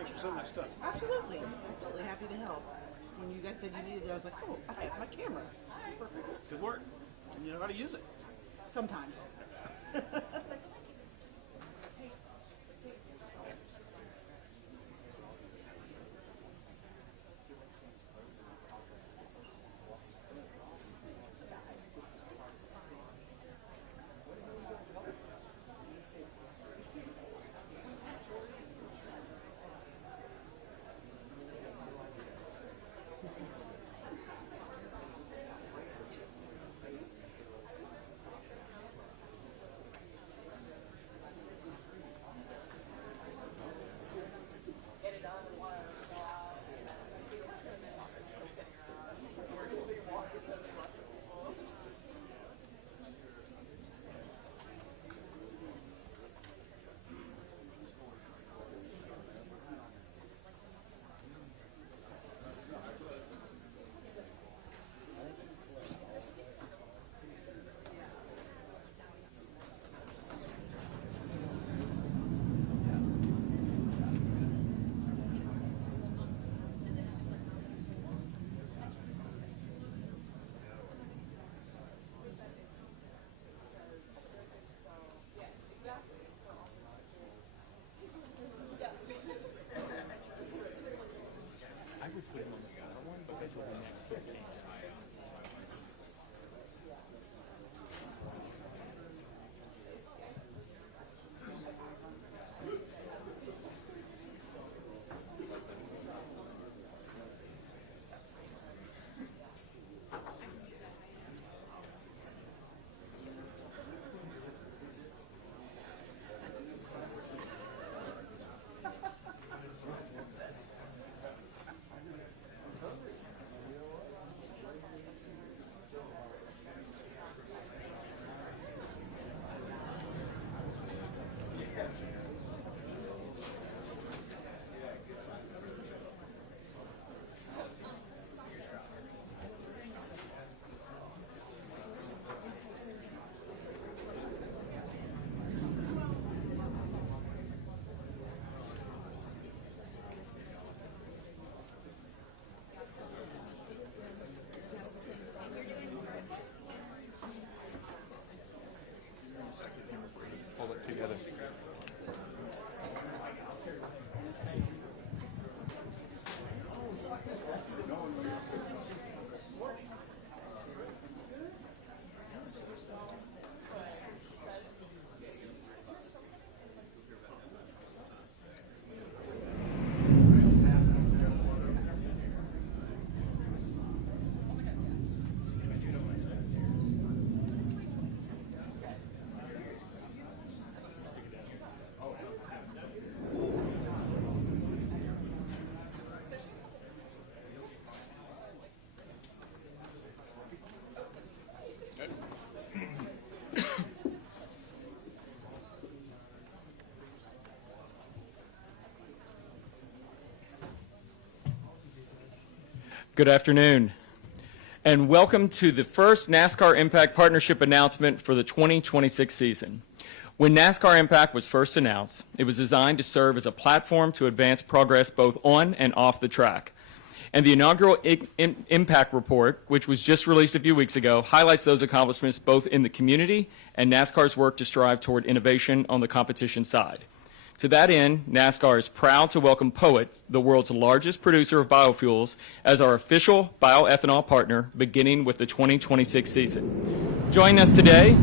Thanks for sending that stuff. Absolutely. Absolutely happy to help. When you guys said you needed it, I was like, oh, I have my camera. Perfect. Good work. And you know how to use it. Sometimes. Pull it together. Good afternoon, and welcome to the first NASCAR Impact Partnership announcement for the 2026 season. When NASCAR Impact was first announced, it was designed to serve as a platform to advance progress both on and off the track. And the inaugural Impact Report, which was just released a few weeks ago, highlights those accomplishments both in the community and NASCAR's work to strive toward innovation on the competition side. To that end, NASCAR is proud to welcome POET, the world's largest producer of biofuels, as our official bioethanol partner beginning with the 2026 season. Joining us today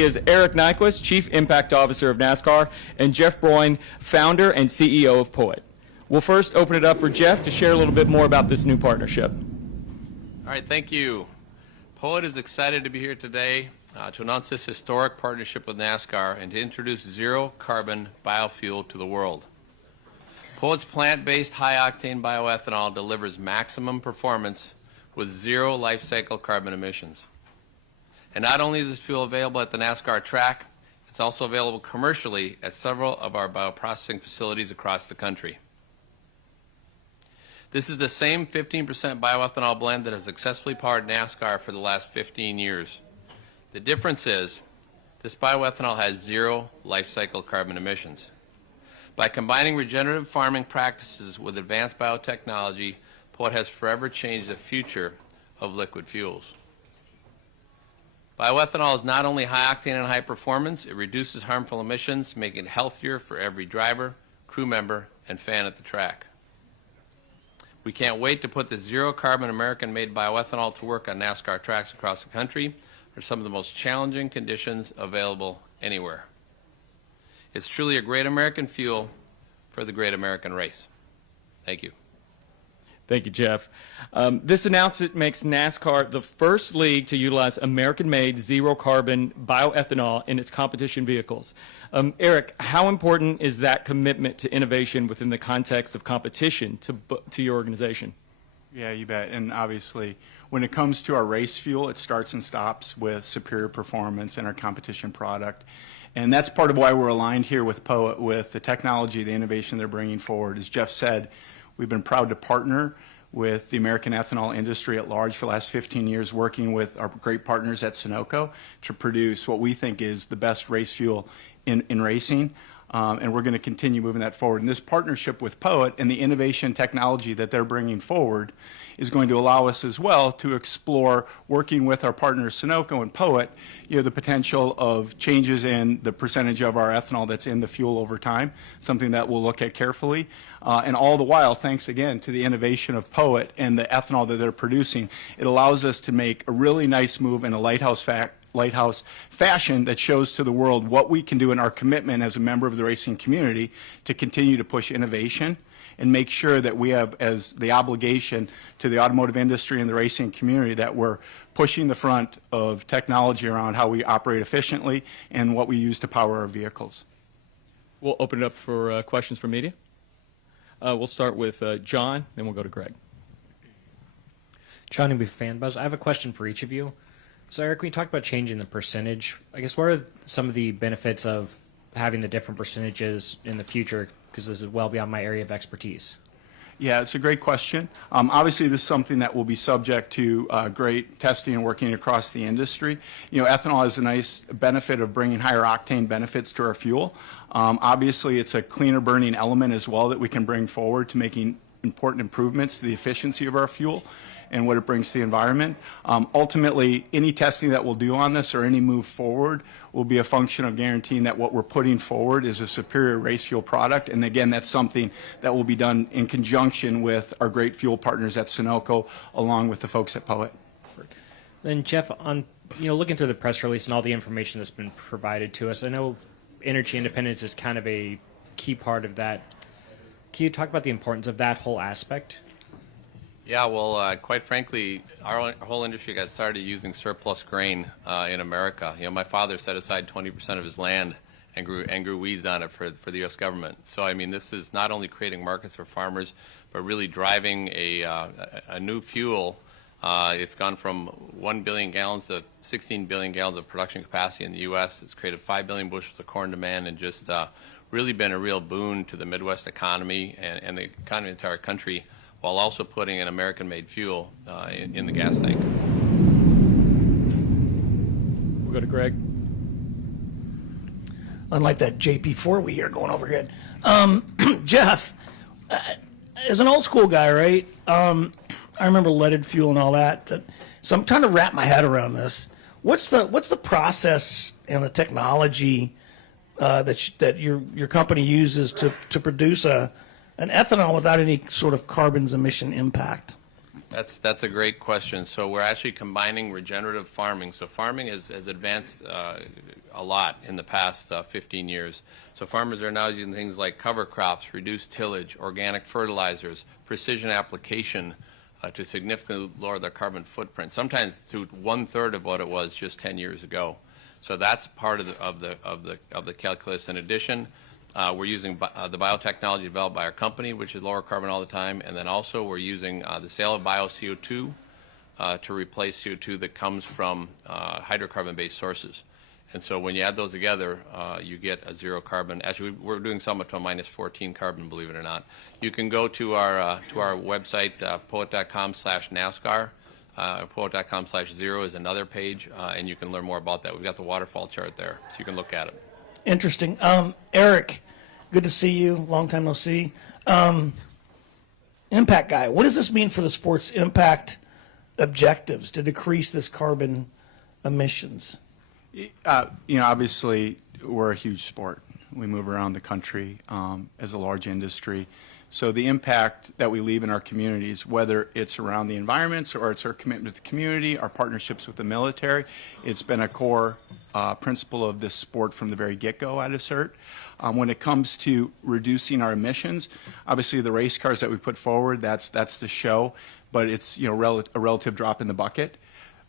is Eric Nyquist, Chief Impact Officer of NASCAR, and Jeff Broyne, Founder and CEO of POET. We'll first open it up for Jeff to share a little bit more about this new partnership. All right, thank you. POET is excited to be here today to announce this historic partnership with NASCAR and to introduce zero-carbon biofuel to the world. POET's plant-based high-octane bioethanol delivers maximum performance with zero life-cycle carbon emissions. And not only is this fuel available at the NASCAR track, it's also available commercially at several of our bioprocessing facilities across the country. This is the same 15% bioethanol blend that has successfully powered NASCAR for the last 15 years. The difference is this bioethanol has zero life cycle carbon emissions. By combining regenerative farming practices with advanced biotechnology, POET has forever changed the future of liquid fuels. Bioethanol is not only high octane and high performance, it reduces harmful emissions, making it healthier for every driver, crew member, and fan at the track. We can't wait to put the zero-carbon American-made bioethanol to work on NASCAR tracks across the country under some of the most challenging conditions available anywhere. It's truly a great American fuel for the great American race. Thank you. Thank you, Jeff. This announcement makes NASCAR the first league to utilize American-made zero-carbon bioethanol in its competition vehicles. Eric, how important is that commitment to innovation within the context of competition to your organization? Yeah, you bet. And obviously, when it comes to our race fuel, it starts and stops with superior performance in our competition product. And that's part of why we're aligned here with POET, with the technology, the innovation they're bringing forward. As Jeff said, we've been proud to partner with the American ethanol industry at large for the last 15 years, working with our great partners at Sunoco to produce what we think is the best race fuel in racing. And we're going to continue moving that forward. And this partnership with POET and the innovation technology that they're bringing forward is going to allow us as well to explore, working with our partners Sunoco and POET, the potential of changes in the percentage of our ethanol that's in the fuel over time, something that we'll look at carefully. And all the while, thanks again to the innovation of POET and the ethanol that they're producing, it allows us to make a really nice move in a lighthouse fashion that shows to the world what we can do in our commitment as a member of the racing community to continue to push innovation and make sure that we have as the obligation to the automotive industry and the racing community that we're pushing the front of technology around how we operate efficiently and what we use to power our vehicles. We'll open it up for questions from media. We'll start with John, then we'll go to Greg. John with FanBuzz. I have a question for each of you. So, Eric, we talked about changing the percentage. I guess what are some of the benefits of having the different percentages in the future? Because this is well beyond my area of expertise. Yeah, it's a great question. Obviously, this is something that will be subject to great testing and working across the industry. Ethanol has a nice benefit of bringing higher octane benefits to our fuel. Obviously, it's a cleaner burning element as well that we can bring forward to making important improvements to the efficiency of our fuel and what it brings to the environment. Ultimately, any testing that we'll do on this or any move forward will be a function of guaranteeing that what we're putting forward is a superior race fuel product. And again, that's something that will be done in conjunction with our great fuel partners at Sunoco, along with the folks at POET. Then, Jeff, on looking through the press release and all the information that's been provided to us, I know energy independence is kind of a key part of that. Can you talk about the importance of that whole aspect? Yeah, well, quite frankly, our whole industry got started using surplus grain in America. My father set aside 20% of his land and grew weeds on it for the U.S. government. So, I mean, this is not only creating markets for farmers, but really driving a new fuel. It's gone from 1 billion gallons to 16 billion gallons of production capacity in the U.S. It's created 5 billion bushels of corn demand and just really been a real boon to the Midwest economy and the economy of the entire country, while also putting an American-made fuel in the gas tank. We'll go to Greg. Unlike that JP4 we hear going overhead. Jeff, as an old school guy, right, I remember leaded fuel and all that. So I'm trying to wrap my head around this. What's the process and the technology that your company uses to produce an ethanol without any sort of carbon emission impact? That's a great question. So we're actually combining regenerative farming. So farming has advanced a lot in the past 15 years. So farmers are now using things like cover crops, reduced tillage, organic fertilizers, precision application to significantly lower their carbon footprint, sometimes to 1/3 of what it was just 10 years ago. So that's part of the calculus. In addition, we're using the biotechnology developed by our company, which is lower carbon all the time, and then also we're using the sale of bio-CO2 to replace CO2 that comes from hydrocarbon-based sources. And so when you add those together, you get a zero carbon. Actually, we're doing some up to a -14 carbon, believe it or not. You can go to our website, poet.com/NASCAR. Poet.com/0 is another page, and you can learn more about that. We've got the waterfall chart there, so you can look at it. Interesting. Eric, Good to see you. Long time no see. Impact guy, what does this mean for the sport's impact objectives to decrease this carbon emissions? Obviously, we're a huge sport. We move around the country as a large industry. So the impact that we leave in our communities, whether it's around the environments or it's our commitment to the community, our partnerships with the military, it's been a core principle of this sport from the very get-go, I'd assert. When it comes to reducing our emissions, obviously the race cars that we put forward, that's the show, but it's a relative drop in the bucket.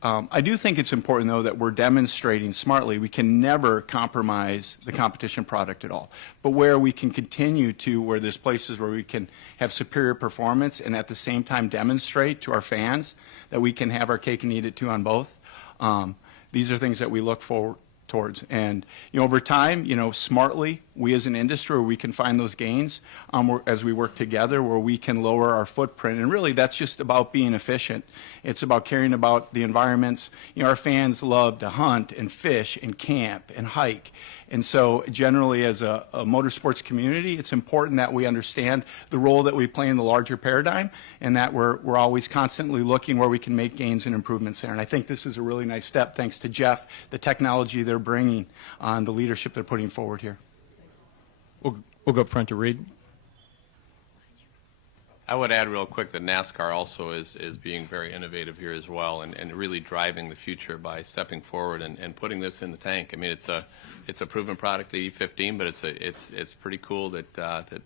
I do think it's important, though, that we're demonstrating smartly. We can never compromise the competition product at all. But where we can continue to, where there's places where we can have superior performance and at the same time demonstrate to our fans that we can have our cake and eat it too on both, these are things that we look forward towards. And over time, smartly, we as an industry, where we can find those gains as we work together, where we can lower our footprint. And really, that's just about being efficient. It's about caring about the environments. Our fans love to hunt and fish and camp and hike. And so generally, as a motorsports community, it's important that we understand the role that we play in the larger paradigm, and that we're always constantly looking where we can make gains and improvements there. And I think this is a really nice step, thanks to Jeff, the technology they're bringing, and the leadership they're putting forward here. We'll go up front to Reed. I would add real quick that NASCAR also is being very innovative here as well, and really driving the future by stepping forward and putting this in the tank. I mean, it's a proven product, the E15, but it's pretty cool that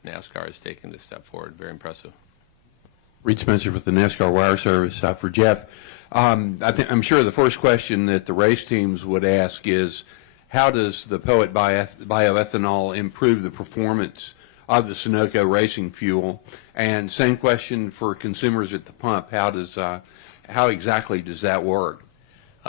NASCAR is taking this step forward. Very impressive. Reed Spencer with the NASCAR Wire Service for Jeff. I'm sure the first question that the race teams would ask is, how does the Poet bioethanol improve the performance of the Sunoco racing fuel? And same question for consumers at the pump. How exactly does that work?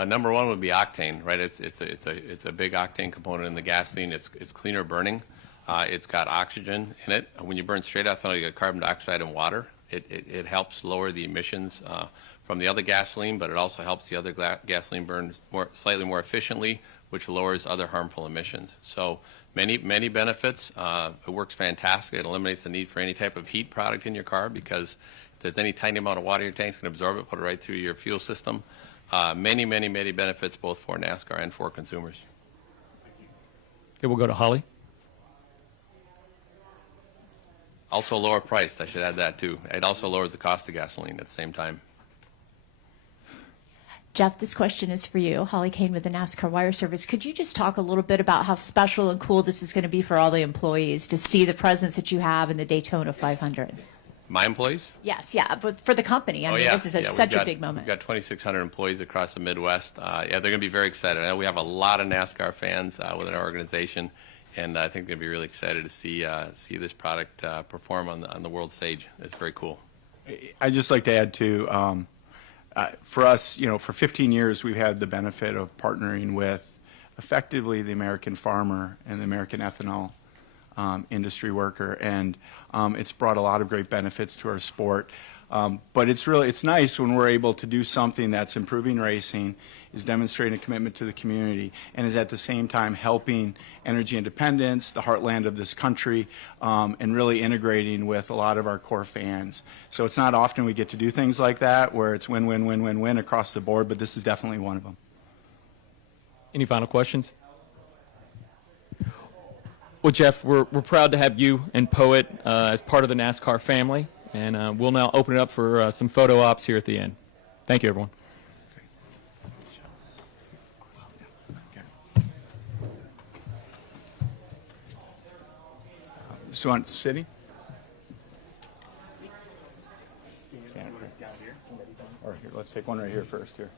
Number one would be octane, right? It's a big octane component in the gasoline. It's cleaner burning. It's got oxygen in it. When you burn straight ethanol, you get carbon dioxide and water. It helps lower the emissions from the other gasoline, but it also helps the other gasoline burn slightly more efficiently, which lowers other harmful emissions. So many benefits. It works fantastic. It eliminates the need for any type of heat product in your car, because if there's any tiny amount of water in your tanks, can absorb it, put it right through your fuel system. Many benefits both for NASCAR and for consumers. Okay, we'll go to Holly. Also lower priced, I should add that too. It also lowers the cost of gasoline at the same time. Jeff, this question is for you. Holly Kane with the NASCAR Wire Service. Could you just talk a little bit about how special and cool this is going to be for all the employees to see the presence that you have in the Daytona 500? My employees? Yes, yeah, but for the company. I mean, this is such a big moment. We've got 2,600 employees across the Midwest. They're going to be very excited. I know we have a lot of NASCAR fans within our organization, and I think they'll be really excited to see this product perform on the world stage. It's very cool. I'd just like to add, too, for us, for 15 years, we've had the benefit of partnering with effectively the American farmer and the American ethanol industry worker, and it's brought a lot of great benefits to our sport. But it's nice when we're able to do something that's improving racing, is demonstrating a commitment to the community, and is at the same time helping energy independence, the heartland of this country, and really integrating with a lot of our core fans. So it's not often we get to do things like that where it's win-win-win-win-win across the board, but this is definitely one of them. Any final questions? Well, Jeff, we're proud to have you and Poet as part of the NASCAR family, and we'll now open it up for some photo ops here at the end. Thank you, everyone. So on sitting? Or here, let's take one right here first here.